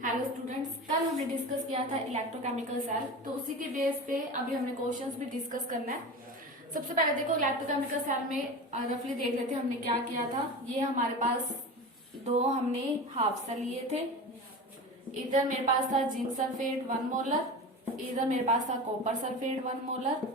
Hello students, कल हमने discuss किया था इलेक्ट्रोकेमिकल सेल, तो उसी के बेस पे अभी हमने क्वेश्चंस भी डिस्कस करना है। सबसे पहले देखो इलेक्ट्रोकेमिकल सेल में रफली देख लेते हैं हमने क्या किया था। ये हमारे पास दो हमने हाफ सेल लिए थे। इधर मेरे पास था जिंक सल्फेट 1 मोलर, इधर मेरे पास था कॉपर सल्फेट 1 मोलर।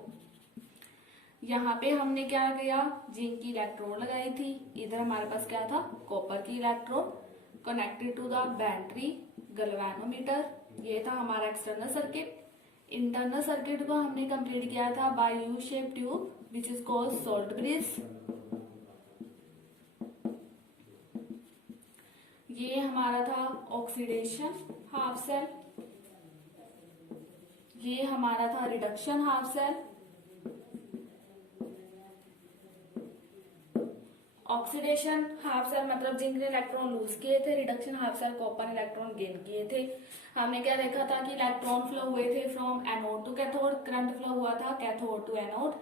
यहाँ पे हमने क्या किया, जिंक की इलेक्ट्रोड लगाई थी। इधर हमारे पास क्या था, कॉपर की electrode connected to the battery galvanometer. ये था हमारा एक्सटर्नल सर्किट। इंटरनल सर्किट को हमने कंप्लीट किया था by U shape tube which is called salt bridge. ये हमारा था ऑक्सीडेशन हाफ सेल, ये हमारा था reduction half cell. Oxidation half cell मतलब जिंक ने इलेक्ट्रॉन लूज किए थे, reduction half cell copper electron gain किए थे। हमने क्या देखा था कि इलेक्ट्रॉन फ्लो हुए थे from anode to cathode, current flow हुआ था cathode to anode.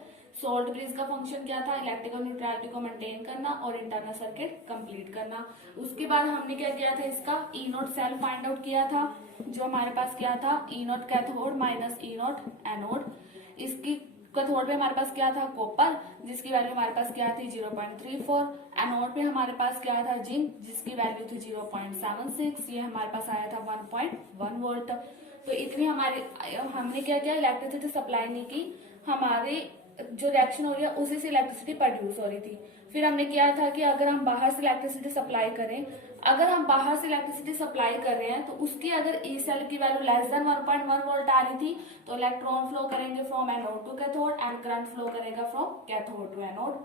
Salt bridge का फंक्शन क्या था, इलेक्ट्रिकल न्यूट्रलिटी को मेंटेन करना और इंटरनल सर्किट कंप्लीट करना। उसके बाद हमने क्या किया था, इसका ई नोट सेल फाइंड आउट किया था, जो हमारे पास क्या था ई नोट कैथोड माइनस ई नोट एनोड। इसकी कैथोड पे हमारे पास क्या था कॉपर, जिसकी वैल्यू हमारे पास क्या थी 0.34। एनोड पे हमारे पास क्या था जिंक, जिसकी वैल्यू थी 0.76। ये हमारे पास आया था 1.1 वोल्ट। तो इतनी हमने क्या किया, इलेक्ट्रिसिटी सप्लाई नहीं की, हमारे जो रिएक्शन हो रही है उसी से इलेक्ट्रिसिटी प्रोड्यूस हो रही थी। फिर हमने किया था कि अगर हम बाहर से इलेक्ट्रिसिटी सप्लाई करें, अगर हम बाहर से इलेक्ट्रिसिटी सप्लाई कर रहे हैं तो उसकी अगर ई सेल की वैल्यू लेस देन 1.1 वोल्ट आ रही थी तो इलेक्ट्रॉन फ्लो करेंगे from anode to cathode and current flow करेगा फ्रॉम कैथोड टू एनोड।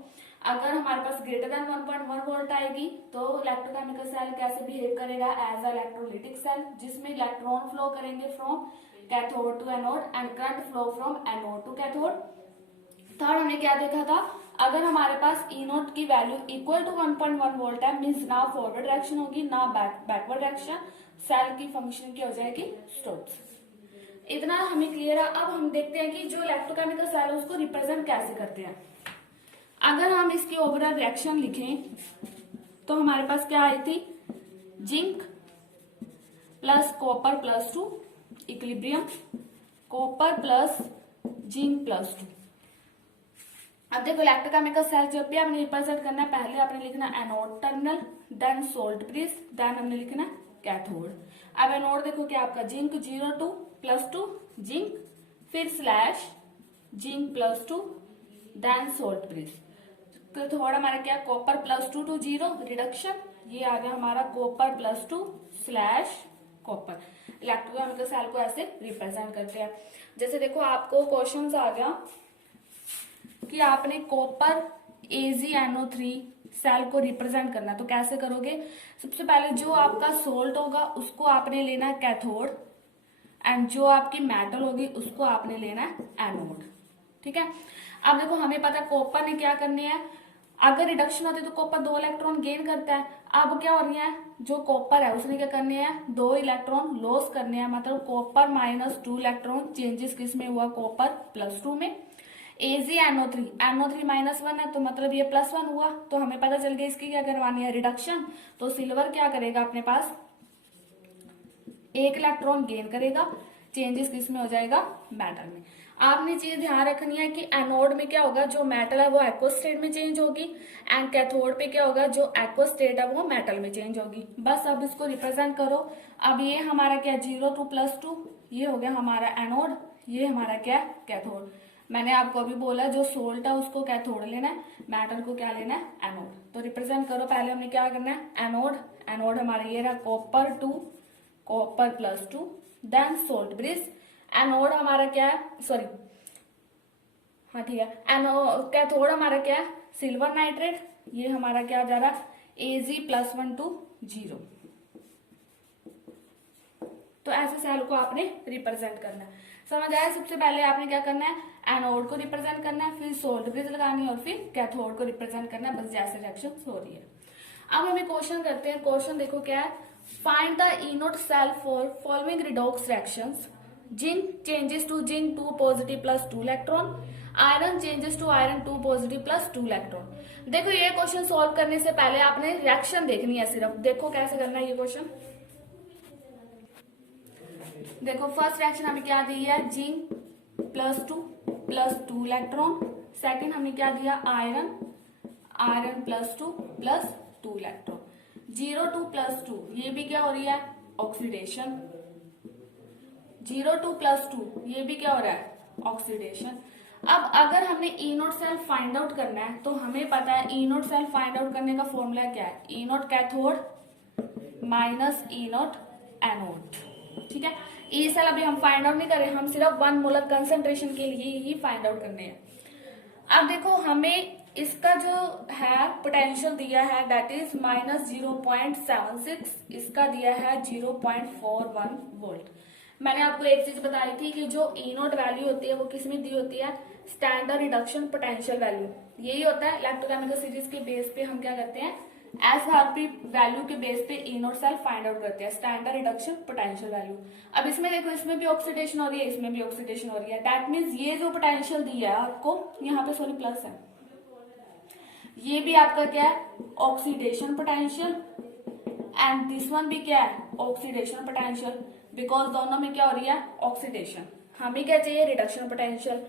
अगर हमारे पास ग्रेटर देन 1.1 वोल्ट आएगी तो इलेक्ट्रोकेमिकल सेल कैसे बिहेव करेगा, एज अ इलेक्ट्रोलिटिक सेल, जिसमें इलेक्ट्रॉन फ्लो करेंगे from cathode to anode and current flow from anode to cathode. Third हमने क्या देखा था, अगर हमारे पास ई नोट की वैल्यू इक्वल टू 1.1 वोल्ट है, मीन्स ना फॉरवर्ड डायरेक्शन होगी ना बैकवर्ड डायरेक्शन, सेल की फंक्शन की हो जाएगी स्टॉप। इतना हमें क्लियर है। अब हम देखते हैं कि जो इलेक्ट्रोकेमिकल सेल है उसको रिप्रेजेंट कैसे करते हैं। अगर हम इसकी ओवरऑल रिएक्शन लिखें तो हमारे पास क्या आई थी, zinc plus copper plus 2 equilibrium, copper plus zinc plus 2। अब देखो इलेक्ट्रोकेमिकल सेल जब भी आपने रिप्रेजेंट करना है, पहले आपने लिखना anode terminal, then salt bridge, then हमने लिखना कैथोड। अब एनोड देखो क्या आपका जिंक 0 प्लस 2 जिंक, फिर slash zinc plus 2, then salt bridge. Cathode हमारा क्या कॉपर प्लस 2 टू 0 रिडक्शन, ये आ गया हमारा copper plus 2 slash copper. Electrochemical cell को ऐसे रिप्रेजेंट करते हैं। जैसे देखो आपको क्वेश्चन आ गया कि आपने कॉपर AgNO3 सेल को रिप्रेजेंट करना, तो कैसे करोगे। सबसे पहले जो आपका सोल्ट होगा उसको आपने लेना है कैथोड एंड जो आपकी मेटल होगी उसको आपने लेना है एनोड। ठीक है। अब देखो हमें पता है कॉपर ने क्या करनी है, अगर रिडक्शन होती है तो कॉपर 2 इलेक्ट्रॉन गेन करता है। अब क्या हो रही है, जो कॉपर है उसने क्या करनी है 2 इलेक्ट्रॉन लॉस करने हैं, मतलब कॉपर -2 इलेक्ट्रॉन चेंजेस किस में हुआ, कॉपर +2 में। AgNO3 NO3 -1 है तो मतलब ये +1 हुआ, तो हमें पता चल गया इसकी क्या करवानी है रिडक्शन। तो सिल्वर क्या करेगा, अपने पास 1 इलेक्ट्रॉन गेन करेगा, चेंजेस किस में हो जाएगा, मेटल में। आपने चीज ध्यान रखनी है कि एनोड में क्या होगा, जो मेटल है वो एक्वस स्टेट में चेंज होगी एंड कैथोड पे क्या होगा, जो एक्वस स्टेट है वो मेटल में चेंज होगी। बस अब इसको रिप्रेजेंट करो। अब ये हमारा क्या 0 2 + 2, ये हो गया हमारा एनोड, ये हमारा क्या कैथोड। मैंने आपको अभी बोला जो सोल्ट है उसको कैथोड लेना है, मेटल को क्या लेना है एनोड। तो रिप्रेजेंट करो, पहले हमने क्या करना है एनोड, एनोड हमारा ये रहा copper 2 copper +2, then salt bridge. Anode हमारा क्या है, सॉरी हाँ ठीक है, कैथोड हमारा क्या है सिल्वर नाइट्रेट, ये हमारा क्या जा रहा Ag +1 to 0। तो ऐसे सेल को आपने रिप्रेजेंट करना है, समझ आया। सबसे पहले आपने क्या करना है एनोड को रिप्रेजेंट करना है, फिर सोल्ट ब्रिज लगानी है और फिर कैथोड को रिप्रेजेंट करना है, बस जैसे रिएक्शन हो रही है। अब हमें क्वेश्चन करते हैं। क्वेश्चन देखो क्या है, find the E naught cell for following redox reactions. Zinc changes to zinc 2 positive +2 electron, iron changes to iron 2 positive +2 electron. देखो ये क्वेश्चन सॉल्व करने से पहले आपने रिएक्शन देखनी है सिर्फ। देखो कैसे करना है ये क्वेश्चन। देखो फर्स्ट रिएक्शन हमें क्या दी है, zinc plus two electron. Second हमने क्या दिया, iron plus two electron. 0 2 plus 2 ये भी क्या हो रही है, ऑक्सीडेशन। 0 2 प्लस 2 ये भी क्या हो रहा है, ऑक्सीडेशन। अब अगर हमने ई नोट सेल फाइंड आउट करना है तो हमें पता है ई नोट सेल फाइंड आउट करने का फॉर्मूला क्या है, ई नोट कैथोड माइनस ई नोट एनोड। ठीक है, ई सेल अभी हम फाइंड आउट नहीं कर रहे, हम सिर्फ 1 मोलर कंसंट्रेशन के लिए ही फाइंड आउट करने हैं। अब देखो हमें इसका जो है पोटेंशियल दिया है दैट इज -0.76, इसका दिया है 0.41 वोल्ट। मैंने आपको एक चीज बताई थी कि जो ई नोट वैल्यू होती है वो किसमें दी होती है, स्टैंडर्ड रिडक्शन पोटेंशियल वैल्यू। यही होता है इलेक्ट्रोकेमिकल सीरीज के बेस पे हम क्या करते हैं, एसआरपी वैल्यू के बेस पे ई नोट सेल फाइंड आउट करते हैं, स्टैंडर्ड रिडक्शन पोटेंशियल वैल्यू। अब इसमें देखो, इसमें भी ऑक्सीडेशन हो रही है, इसमें भी ऑक्सीडेशन हो रही है, दैट मीन्स ये जो पोटेंशियल दिया है आपको, यहाँ पे सॉरी प्लस है, ये भी आपका क्या है, oxidation potential, and this one भी क्या है, ऑक्सीडेशन पोटेंशियल, बिकॉज दोनों में क्या हो रही है, ऑक्सीडेशन। हमें क्या चाहिए, रिडक्शन पोटेंशियल।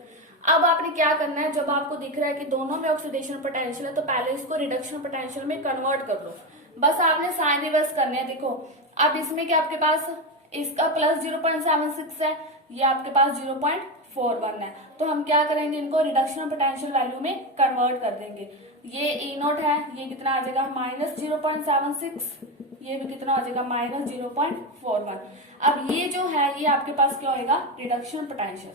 अब आपने क्या करना है, जब आपको दिख रहा है कि दोनों में ऑक्सीडेशन पोटेंशियल है तो पहले इसको रिडक्शन पोटेंशियल में कन्वर्ट कर दो। बस आपने साइन रिवर्स करने हैं। देखो अब इसमें क्या आपके पास, इसका प्लस 0.76 है, ये आपके पास 0.41 है, तो हम क्या करेंगे, इनको रिडक्शन पोटेंशियल वैल्यू में कन्वर्ट कर देंगे। ये ई नोट है, ये कितना आ जाएगा, -0.76, ये भी कितना हो जाएगा, -0.41। अब ये जो है ये आपके पास क्या होगा, रिडक्शन पोटेंशियल।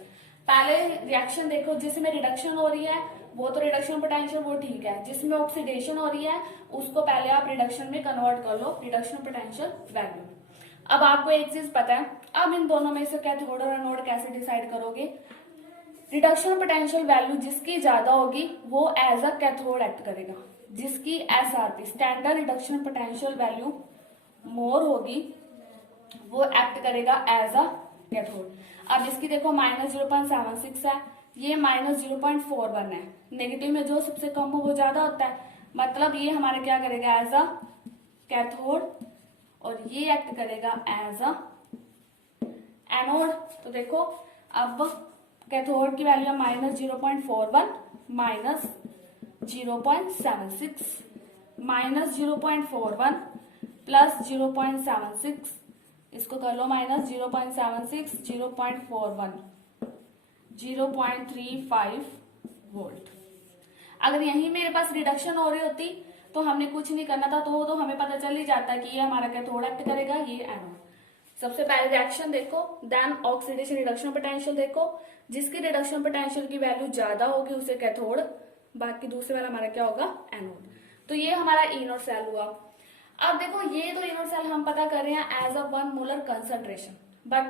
पहले रिएक्शन देखो, जिसमें रिडक्शन हो रही है वो तो रिडक्शन पोटेंशियल वो ठीक है, जिसमें ऑक्सीडेशन हो रही है उसको पहले आप रिडक्शन में कन्वर्ट कर लो, रिडक्शन पोटेंशियल वैल्यू। अब आपको एक चीज पता है, अब इन दोनों में से कैथोड और एनोड कैसे डिसाइड करोगे, रिडक्शन पोटेंशियल वैल्यू जिसकी ज्यादा होगी वो एज अ कैथोड एक्ट करेगा, जिसकी SRP standard reduction potential value मोर होगी वो एक्ट करेगा एज अ कैथोड। अब इसकी देखो -0.76 है, ये -0.41 है, नेगेटिव में जो सबसे कम हो वो ज्यादा होता है, मतलब ये हमारे क्या करेगा एज अ कैथोड, और ये एक्ट करेगा एज अ एनोड। तो देखो अब कैथोड की वैल्यू है -0.41 -0.76 -0.41 प्लस 0.76, इसको कर लो -0.76 0.41 0.35 वोल्ट। अगर यही मेरे पास रिडक्शन हो रही होती तो हमने कुछ नहीं करना था, तो हमें पता चल ही जाता कि ये हमारा कैथोड एक्ट करेगा, ये एनोड। सबसे पहले रिएक्शन देखो, देन ऑक्सीडेशन रिडक्शन पोटेंशियल देखो, जिसकी रिडक्शन पोटेंशियल की वैल्यू ज्यादा होगी उसे कैथोड, बाकी दूसरे वाला हमारा क्या होगा, एनोड। तो ये हमारा ई नोट सेल हुआ। अब देखो ये तो ई नोट सेल हम पता कर रहे हैं as a 1 molar concentration, but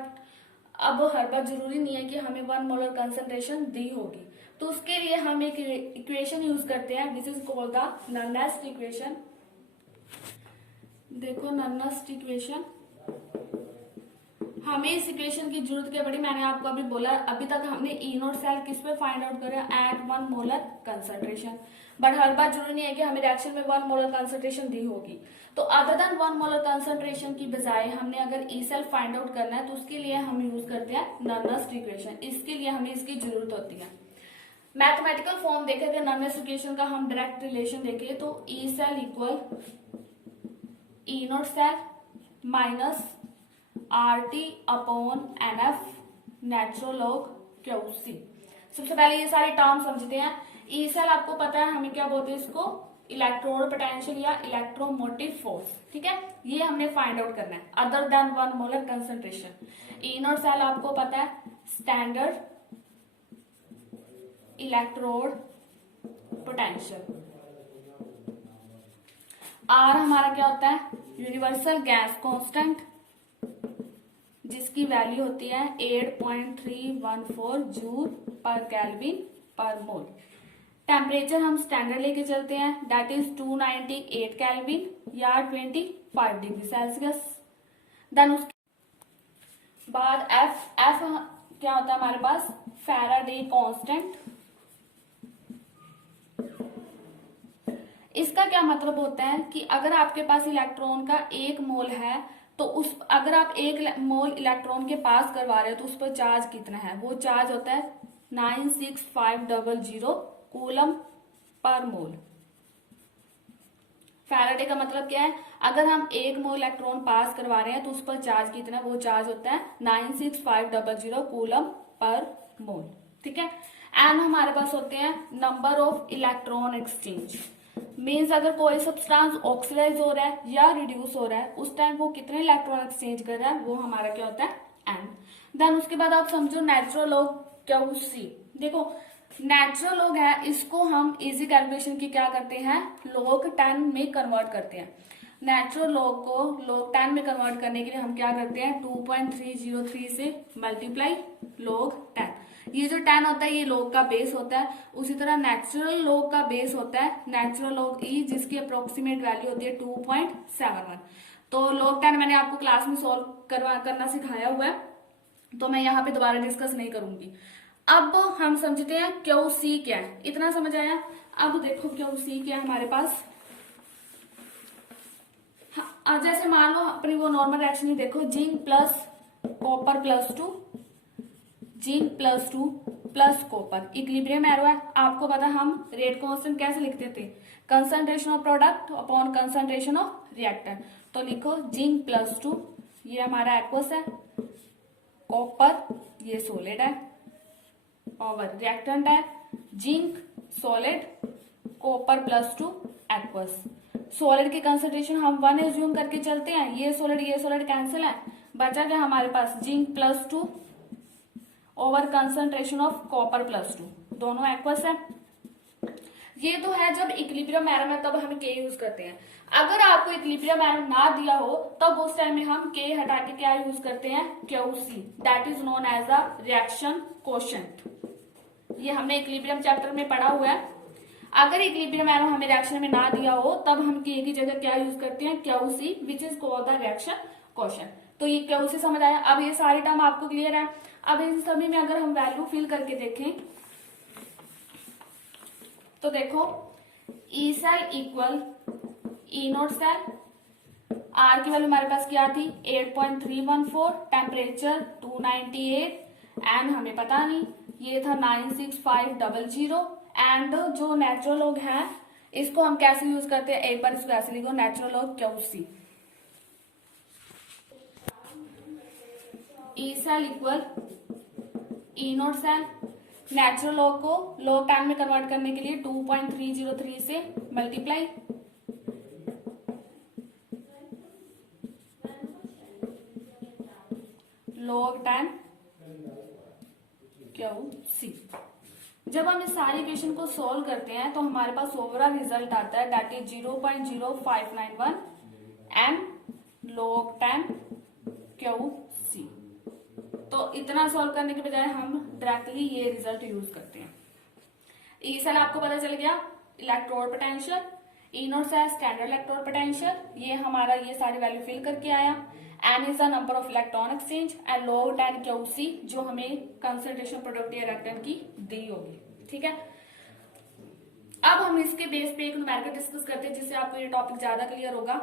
अब हर बार जरूरी नहीं है कि हमें 1 मोलर कंसंट्रेशन दी होगी, तो उसके लिए हम एक इक्वेशन यूज करते हैं which is called the Nernst equation. देखो नर्नेस्ट इक्वेशन, हमें इस इक्वेशन की जरूरत क्या पड़ी, मैंने आपको अभी बोला, अभी तक हमने ई नोट सेल किस पे फाइंड आउट करा, एट 1 मोलर कंसंट्रेशन, बट हर बार जरूरी नहीं है कि हमें रिएक्शन में 1 मोलर कंसंट्रेशन दी होगी। तो अदर देन 1 मोलर कंसंट्रेशन की बजाय हमने अगर ई सेल फाइंड आउट करना है तो उसके लिए हम यूज करते हैं नर्नेस्ट इक्वेशन, इसके लिए हमें इसकी जरूरत होती है। मैथमेटिकल फॉर्म देखे थे नर्नेस्ट इक्वेशन का, हम डायरेक्ट रिलेशन देखे तो E cell equal E naught cell minus RT upon NF natural log QC। सबसे पहले ये सारे टर्म समझते हैं। ई सेल आपको पता है हमें क्या बोलते हैं, इसको इलेक्ट्रोड पोटेंशियल या इलेक्ट्रोमोटिव फोर्स, ठीक है, ये हमने फाइंड आउट करना है अदर देन 1 मोलर कंसंट्रेशन। ई नोट सेल आपको पता है स्टैंडर्ड इलेक्ट्रोड पोटेंशियल। आर हमारा क्या होता है, यूनिवर्सल गैस कांस्टेंट, जिसकी वैल्यू होती है 8.314 जूल पर केल्विन पर मोल। टेम्परेचर हम स्टैंडर्ड लेके चलते हैं, दैट इज 298 केल्विन या 25 डिग्री सेल्सियस। देन उसके बाद एफ क्या होता है हमारे पास, फैराडे कांस्टेंट। इसका क्या मतलब होता है कि अगर आपके पास इलेक्ट्रॉन का 1 मोल है तो उस अगर आप 1 मोल इलेक्ट्रॉन के पास करवा रहे हो तो उस पर चार्ज कितना है, वो चार्ज होता है 96500 कूलम पर मोल। फैराडे का मतलब क्या है, अगर हम 1 मोल इलेक्ट्रॉन पास करवा रहे हैं तो उस पर चार्ज कितना है, वो चार्ज होता है 96500 कूलम पर मोल। ठीक है। एंड हमारे पास होते हैं number of electron exchange, means अगर कोई सब्सटेंस ऑक्सीडाइज हो रहा है या रिड्यूस हो रहा है उस टाइम वो कितने इलेक्ट्रॉन एक्सचेंज कर रहा है, वो हमारा क्या होता है एन। देन उसके बाद आप समझो नेचुरल लॉग क्यू सी। देखो नेचुरल लॉग है, इसको हम इजी कैलकुलेशन की क्या करते हैं, log 10 में कन्वर्ट करते हैं। नेचुरल लॉग को log 10 में कन्वर्ट करने के लिए हम क्या करते हैं 2.303 से मल्टीप्लाई log 10। ये जो 10 होता है ये log का बेस होता है, उसी तरह नेचुरल log का बेस होता है नेचुरल log ई, जिसकी अप्रोक्सीमेट वैल्यू होती है 2.71। तो log 10 मैंने आपको क्लास में सॉल्व करना सिखाया हुआ है, तो मैं यहाँ पे दोबारा डिस्कस नहीं करूंगी। अब हम समझते हैं क्यू सी क्या है, इतना समझ आया। अब देखो क्यू सी क्या है हमारे पास। हाँ, जैसे मान लो अपनी वो नॉर्मल रिएक्शन ही देखो, zinc plus copper plus 2, zinc plus 2 plus copper, equilibrium arrow है। आपको पता हम रेट कांस्टेंट कैसे लिखते थे, concentration of product upon concentration of reactant. तो लिखो जिंक प्लस 2, ये हमारा एक्वस है, कॉपर ये सॉलिड है, और रिएक्टेंट है zinc solid, copper plus 2 aqueous. Solid की कंसंट्रेशन हम 1 एज्यूम करके चलते हैं, ये सॉलिड कैंसिल है, बचा क्या हमारे पास zinc plus 2 over concentration of copper plus 2, दोनों एक्वस है। ये तो है जब इक्विलिब्रियम एरो में तब हम के यूज करते हैं। अगर आपको इक्विलिब्रियम एरो ना दिया हो तब उस टाइम में हम के हटा के क्या यूज करते हैं Q C, that is known as a reaction quotient. ये हमने इक्विलिब्रियम चैप्टर में पढ़ा हुआ है। अगर इक्विलिब्रियम एरो हमें रिएक्शन में ना दिया हो तब हम के की जगह क्या यूज करते हैं Q C, which is called the reaction quotient. तो ये क्यू सी समझ आया। अब ये सारी टर्म आपको क्लियर है। अब इन सभी में अगर हम वैल्यू फिल करके देखें तो देखो E cell equal E naught cell, R की वैल्यू हमारे पास क्या थी 8.314, टेम्परेचर 298, एंड हमें पता नहीं, ये था 96500। एंड जो नेचुरल लॉग है इसको हम कैसे यूज करते हैं, एक बार इसको ऐसे लिखो natural log Q C, E cell equal E naught cell. Natural log को log 10 में कन्वर्ट करने के लिए 2.303 से मल्टीप्लाई log 10 क्यू सी। जब हम इस सारी इक्वेशन को सॉल्व करते हैं तो हमारे पास ओवरऑल रिजल्ट आता है that is 0.0591 m log 10 Q C. तो इतना सॉल्व करने के बजाय हम डायरेक्टली ये रिजल्ट यूज करते हैं। ई सेल आपको पता चल गया electrode potential, E naught cell standard electrode potential, ये हमारा ये सारी वैल्यू फिल करके आया। N is the number of electron exchange and log 10 Q C जो हमें कंसंट्रेशन प्रोडक्ट या रिएक्टेंट की दी होगी। ठीक है। अब हम इसके बेस पे एक न्यूमेरिकल डिस्कस करते हैं जिससे आपको ये टॉपिक ज्यादा क्लियर होगा।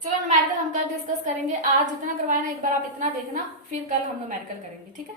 चलो न्यूमेरिकल हम कल डिस्कस करेंगे, आज जितना करवाया ना एक बार आप इतना देखना, फिर कल हम न्यूमेरिकल करेंगे। ठीक है।